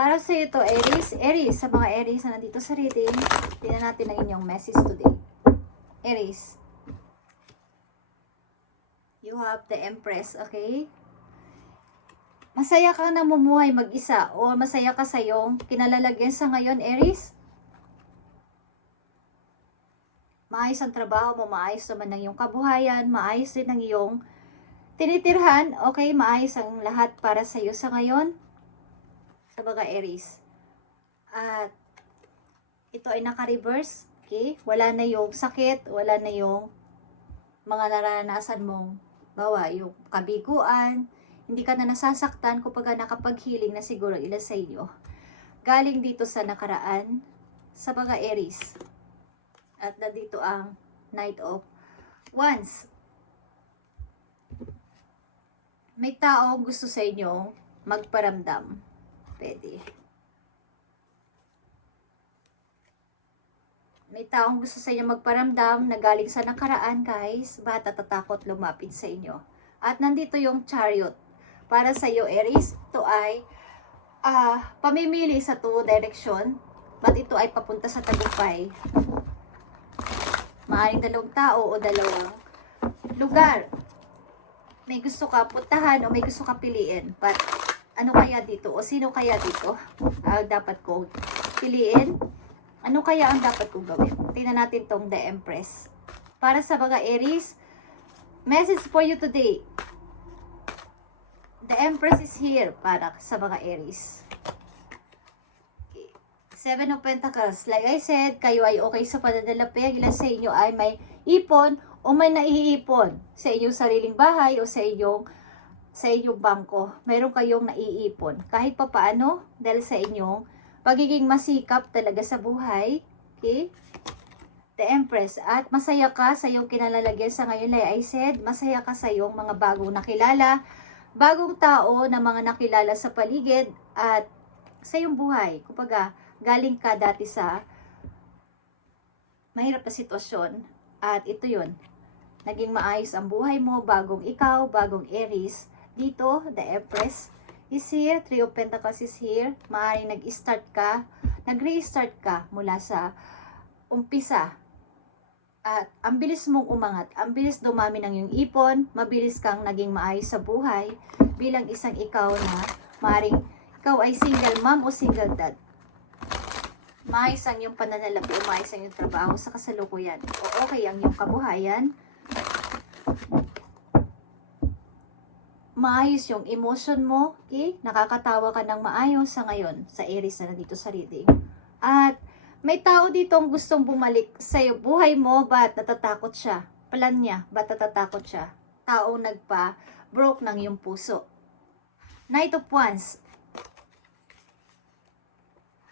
Para sa ito, Aries. Aries, sa mga Aries na nandito sa reading, tingnan natin ang inyong message today. Aries. You have the Empress, okay? Masaya ka na namumuhay mag-isa o masaya ka sa iyong kinalalagyan sa ngayon, Aries? Maayos ang trabaho mo, maayos naman ang iyong kabuhayan, maayos din ang iyong tinitirhan, okay? Maayos ang lahat para sa iyo sa ngayon, sa mga Aries. At ito ay naka-reverse, okay? Wala na yung sakit, wala na yung mga naranasan mong bawa, yung kabiguan, hindi ka na nasasaktan kapag nakapag-healing na siguro ilan sa inyo. Galing dito sa nakaraan, sa mga Aries. At nandito ang Knight of Wands. May tao gusto sa inyo magparamdam. Pwede. May taong gusto sa inyo magparamdam na galing sa nakaraan, guys. Ba't natatakot lumapit sa inyo? At nandito yung Chariot. Para sa iyo, Aries, ito ay pamimili sa two direction. Ba't ito ay papunta sa tagumpay? Maaring dalawang tao o dalawang lugar. May gusto ka puntahan o may gusto ka piliin. But ano kaya dito? O sino kaya dito? Dapat ko piliin? Ano kaya ang dapat kong gawin? Tingnan natin tong The Empress. Para sa mga Aries, message for you today. The Empress is here para sa mga Aries. Okay. Seven of Pentacles. Like I said, kayo ay okay sa pananalapi. Ilan sa inyo ay may ipon o may naiipon sa inyong sariling bahay o sa inyong bangko. Meron kayong naiipon. Kahit pa paano, dahil sa inyong pagiging masikap talaga sa buhay. Okay? The Empress. At masaya ka sa iyong kinalalagyan sa ngayon. Like I said, masaya ka sa iyong mga bagong nakilala, bagong tao na mga nakilala sa paligid at sa iyong buhay. Kumbaga, galing ka dati sa mahirap na sitwasyon at ito yun. Naging maayos ang buhay mo, bagong ikaw, bagong Aries. Dito, the Empress is here, Three of Pentacles is here. Maaaring nag-start ka, nag-restart ka mula sa umpisa. At ang bilis mong umangat, ang bilis dumami ng iyong ipon, mabilis kang naging maayos sa buhay bilang isang ikaw na maaaring ikaw ay single mom o single dad. Maayos ang iyong pananalapi o maayos ang iyong trabaho sa kasalukuyan o okay ang iyong kabuhayan. Maayos yung emotion mo, okay? Nakakatawa ka ng maayos sa ngayon sa Aries na nandito sa reading. At may tao dito ang gustong bumalik sa buhay mo, ba't natatakot siya? Plan niya, ba't natatakot siya? Taong nagpa-broke ng iyong puso. Knight of Wands.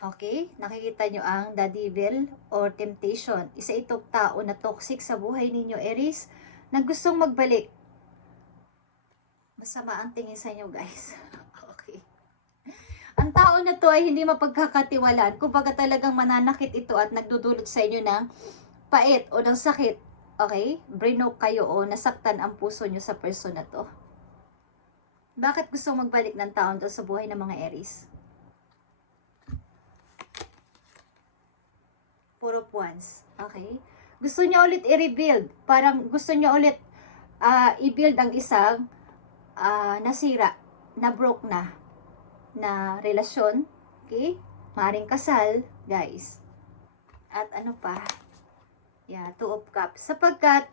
Okay, nakikita nyo ang the devil or temptation. Isa itong tao na toxic sa buhay ninyo, Aries, na gustong magbalik. Masama ang tingin sa inyo, guys. Okay. Ang tao na to ay hindi mapagkakatiwalaan. Kumbaga talagang mananakit ito at nagdudulot sa inyo ng pait o ng sakit. Okay? Brinok kayo o nasaktan ang puso nyo sa person na to. Bakit gusto magbalik ng taon to sa buhay ng mga Aries? Four of Wands. Okay? Gusto niya ulit i-rebuild. Parang gusto niya ulit i-build ang isang nasira, na broke na relasyon. Okay? Maring kasal, guys. At ano pa? Yeah, Two of Cups. Sapagkat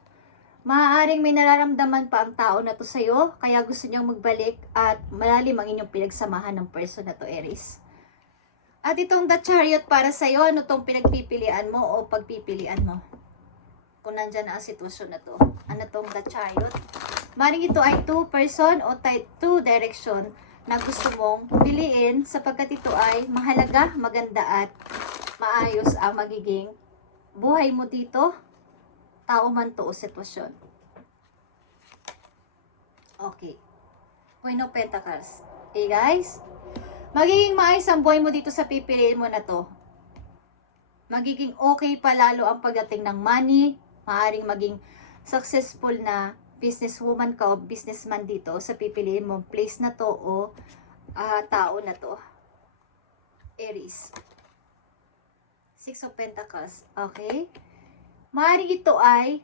maaaring may nararamdaman pa ang tao na to sa'yo, kaya gusto niyang magbalik at malalim ang inyong pinagsamahan ng person na to, Aries. At itong The Chariot para sa'yo, ano tong pinagpipilian mo o pagpipilian mo? Kung nandyan na ang sitwasyon na to. Ano tong The Chariot? Maring ito ay two person o two direction na gusto mong piliin sapagkat ito ay mahalaga, maganda at maayos ang magiging buhay mo dito, tao man to o sitwasyon. Okay. Queen of Pentacles. Okay, guys? Magiging maayos ang buhay mo dito sa pipiliin mo na to. Magiging okay pa lalo ang pagdating ng money. Maaring maging successful na businesswoman ka o businessman dito sa pipiliin mong place na to o tao na to. Aries. Six of Pentacles. Okay? Maaaring ito ay,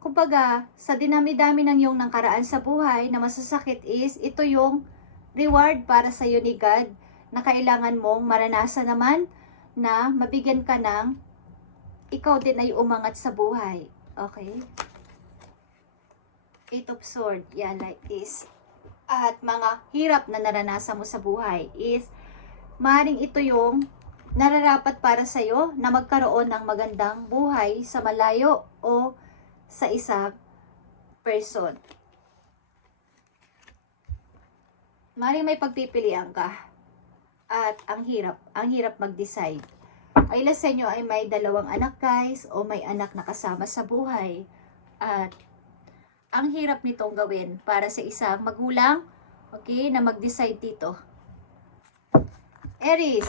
kumbaga, sa dinami-dami ng iyong nakaraan sa buhay na masasakit is, ito yung reward para sa iyo ni God na kailangan mong maranasan naman na mabigyan ka ng ikaw din ay umangat sa buhay. Okay? Eight of Swords. Yan, like this. At mga hirap na naranasan mo sa buhay is, maaaring ito yung nararapat para sa iyo na magkaroon ng magandang buhay sa malayo o sa isang person. Maaaring may pagpipilian ka at ang hirap mag-decide. Ay ilan sa inyo ay may dalawang anak guys o may anak na kasama sa buhay at ang hirap nitong gawin para sa isang magulang, okay, na mag-decide dito. Aries,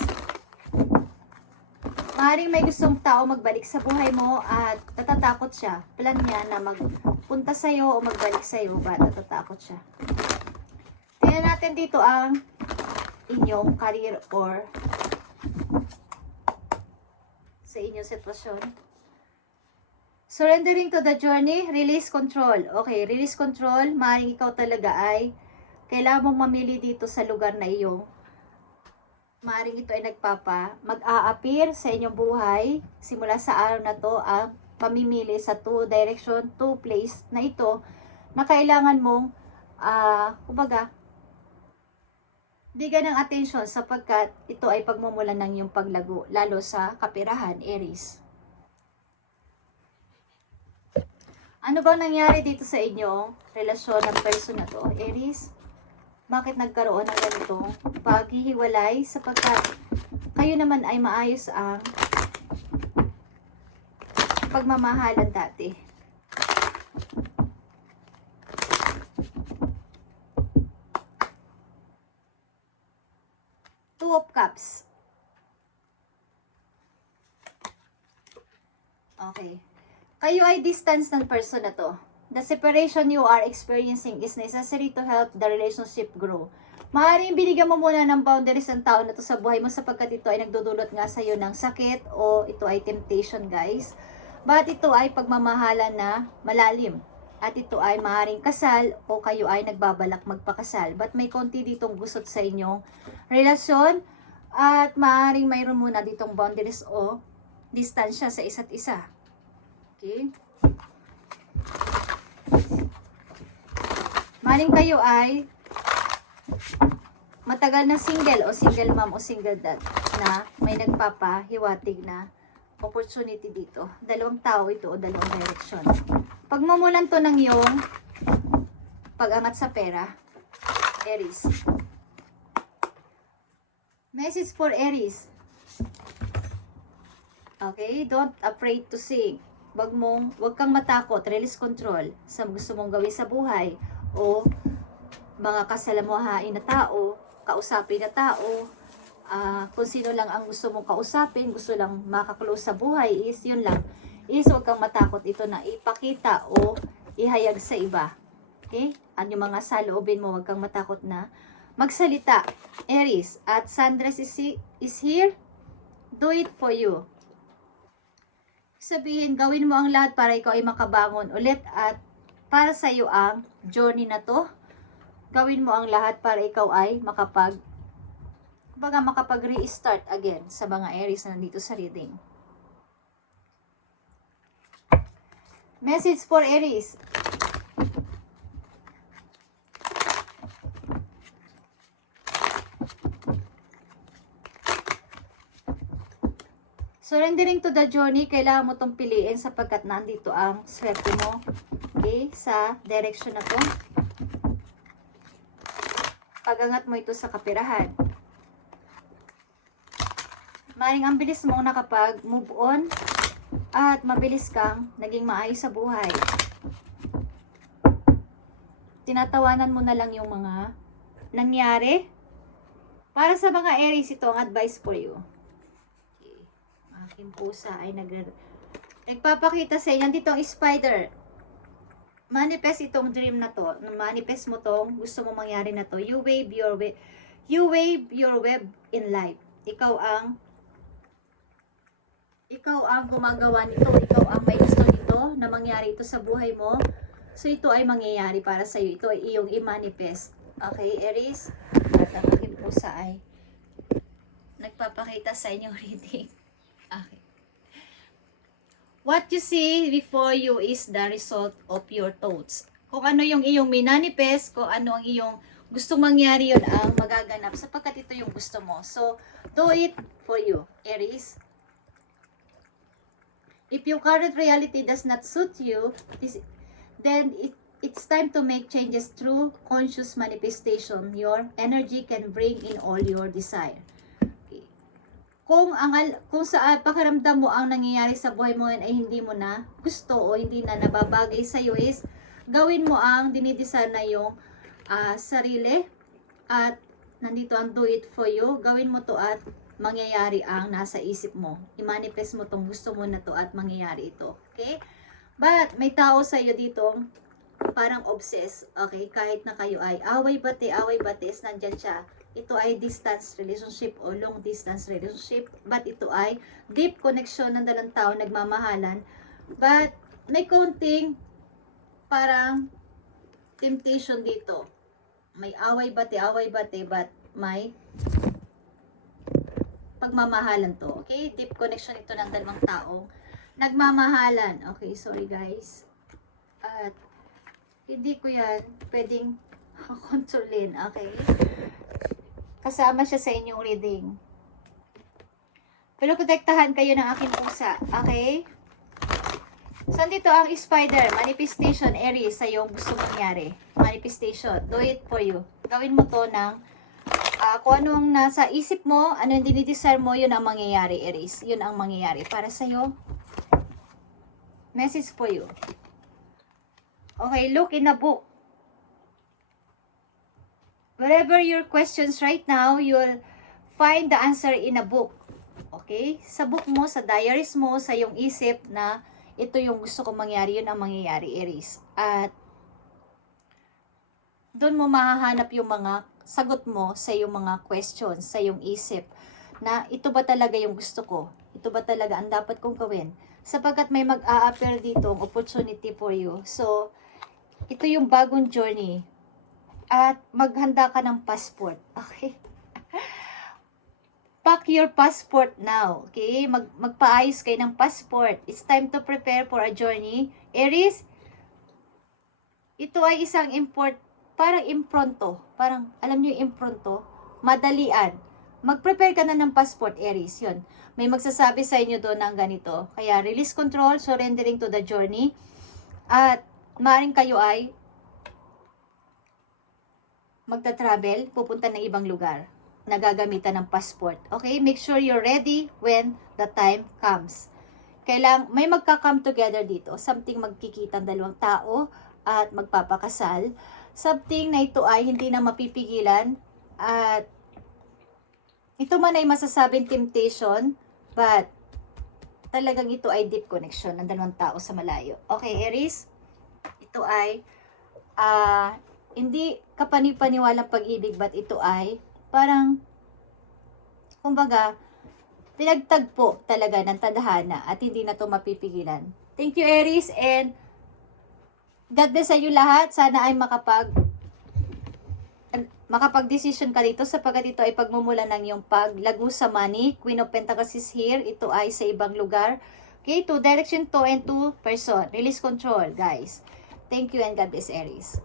maaaring may gustong tao magbalik sa buhay mo at natatakot siya. Plan niya na magpunta sa'yo o magbalik sa'yo, but natatakot siya. Tingnan natin dito ang inyong career or sa inyong sitwasyon. Surrendering to the journey, release control. Okay, release control, maaaring ikaw talaga ay kailangan mong mamili dito sa lugar na iyong maaaring ito ay mag-a-appear sa inyong buhay. Simula sa araw na to, ang pamimili sa two direction, two place na ito na kailangan mong, kumbaga, bigyan ng attention sapagkat ito ay pagmumulan ng iyong paglago, lalo sa kapirahan, Aries. Ano bang nangyari dito sa inyong relasyon ng person na to, Aries? Bakit nagkaroon ng ganitong paghihiwalay sapagkat kayo naman ay maayos ang pagmamahalan dati? Two of Cups. Okay. Kayo ay distance ng person na to. The separation you are experiencing is necessary to help the relationship grow. Maaaring binigyan mo muna ng boundaries ang tao na to sa buhay mo sapagkat ito ay nagdudulot nga sa iyo ng sakit o ito ay temptation guys. But ito ay pagmamahalan na malalim. At ito ay maaaring kasal o kayo ay nagbabalak magpakasal. But may konti ditong gusot sa inyong relasyon at maaaring mayroon muna ditong boundaries o distansya sa isa't isa. Okay? Maling kayo ay matagal na single o single mom o single dad na may nagpapahiwatig na opportunity dito. Dalawang tao ito o dalawang direction. Pagmumulan to ng iyong pag-angat sa pera, Aries. Message for Aries. Okay, don't afraid to sing. Wag kang matakot, release control sa gusto mong gawin sa buhay o mga kasalamuhain na tao, kausapin na tao, kung sino lang ang gusto mong kausapin, gusto lang makaklose sa buhay, is yun lang. Is huwag kang matakot ito na ipakita o ihayag sa iba. Okay? Ang yung mga saloobin mo, huwag kang matakot na magsalita. Aries, at Sandres is here. Do it for you. Sabihin, gawin mo ang lahat para ikaw ay makabangon ulit at para sa iyo ang journey na to. Gawin mo ang lahat para ikaw ay makapag-restart again sa mga Aries na nandito sa reading. Message for Aries. Surrendering to the journey, kailangan mo itong piliin sapagkat nandito ang swerte mo. Okay, sa direction na to. Pagangat mo ito sa kapirahan. Maring ang bilis mong nakapag-move on at mabilis kang naging maayos sa buhay. Tinatawanan mo na lang yung mga nangyari. Para sa mga Aries, ito ang advice for you. Aking pusa ay nagpapakita sa inyo. Dito ang spider. Manifest itong dream na to. Manifest mo tong gusto mo mangyari na to. You wave your web in life. ikaw ang gumagawa nito, ikaw ang may gusto nito na mangyari ito sa buhay mo. So ito ay mangyayari para sa iyo. Ito ay iyong i-manifest. Okay, Aries? At ang aking pusa ay nagpapakita sa inyong reading. Okay. What you see before you is the result of your thoughts. Kung ano yung iyong minanifest, kung ano ang iyong gustong mangyari, yun ang magaganap sapagkat ito yung gusto mo. So, do it for you, Aries. If your current reality does not suit you, then it's time to make changes through conscious manifestation. Your energy can bring in all your desire. Okay. Kung sa pakiramdam mo ang nangyayari sa buhay mo ay hindi mo na gusto o hindi na nababagay sa iyo, is gawin mo ang dinidesire na yung sarili, at nandito ang do it for you. Gawin mo to at mangyayari ang nasa isip mo. I-manifest mo tong gusto mo na to at mangyayari ito. Okay? But may tao sa iyo dito parang obsessed. Okay? Kahit na kayo ay away bates, nandyan siya. Ito ay distance relationship o long distance relationship. But ito ay deep connection ng dalawang tao, nagmamahalan. But may konting parang temptation dito. May away bate, but may pagmamahalan to. Okay? Deep connection ito ng dalawang taong nagmamahalan. Okay, sorry guys. At hindi ko yan pwedeng kontrolin. Okay? Kasama siya sa inyong reading. Pero protektahan kayo ng aking pusa. Okay? So, dito ang spider. Manifestation, Aries, sa iyong gusto mangyari. Manifestation. Do it for you. Gawin mo to ng kung ano ang nasa isip mo, ano yung dinidesire mo, yun ang mangyayari, Aries. Yun ang mangyayari para sa'yo. Message for you. Okay, look in a book. Wherever your questions right now, you'll find the answer in a book. Okay? Sa book mo, sa diaries mo, sa iyong isip na ito yung gusto kong mangyari, yun ang mangyayari, Aries. At doon mo mahahanap yung mga sagot mo sa iyong mga questions, sa iyong isip, na ito ba talaga yung gusto ko? Ito ba talaga ang dapat kong gawin? Sapagkat may mag-a-appear dito ang opportunity for you. So, ito yung bagong journey. At maghanda ka ng passport. Okay? Pack your passport now. Okay? Magpaayos kayo ng passport. It's time to prepare for a journey. Aries, ito ay isang parang impronto. Parang, alam niyo yung impronto? Madalian. Mag-prepare ka na ng passport, Aries. Yun. May magsasabi sa inyo doon ng ganito. Kaya, release control, surrendering to the journey. At, maaaring kayo ay magta-travel, pupunta ng ibang lugar. Nagagamitan ng passport. Okay? Make sure you're ready when the time comes. May magka-come together dito. Something magkikita ng dalawang tao at magpapakasal. Something na ito ay hindi na mapipigilan, at ito man ay masasabing temptation, but talagang ito ay deep connection ng dalawang tao sa malayo. Okay, Aries? Ito ay hindi kapani-paniwalang pag-ibig, but ito ay parang, kumbaga, pinagtagpo talaga ng tadhana at hindi na ito mapipigilan. Thank you, Aries, and God bless sa inyo lahat. Sana ay makapag-decision ka dito sapagkat ito ay pagmumula ng iyong paglago sa money. Queen of Pentacles is here. Ito ay sa ibang lugar. Okay, 2 direction to and 2 person. Release control, guys. Thank you and God bless, Aries.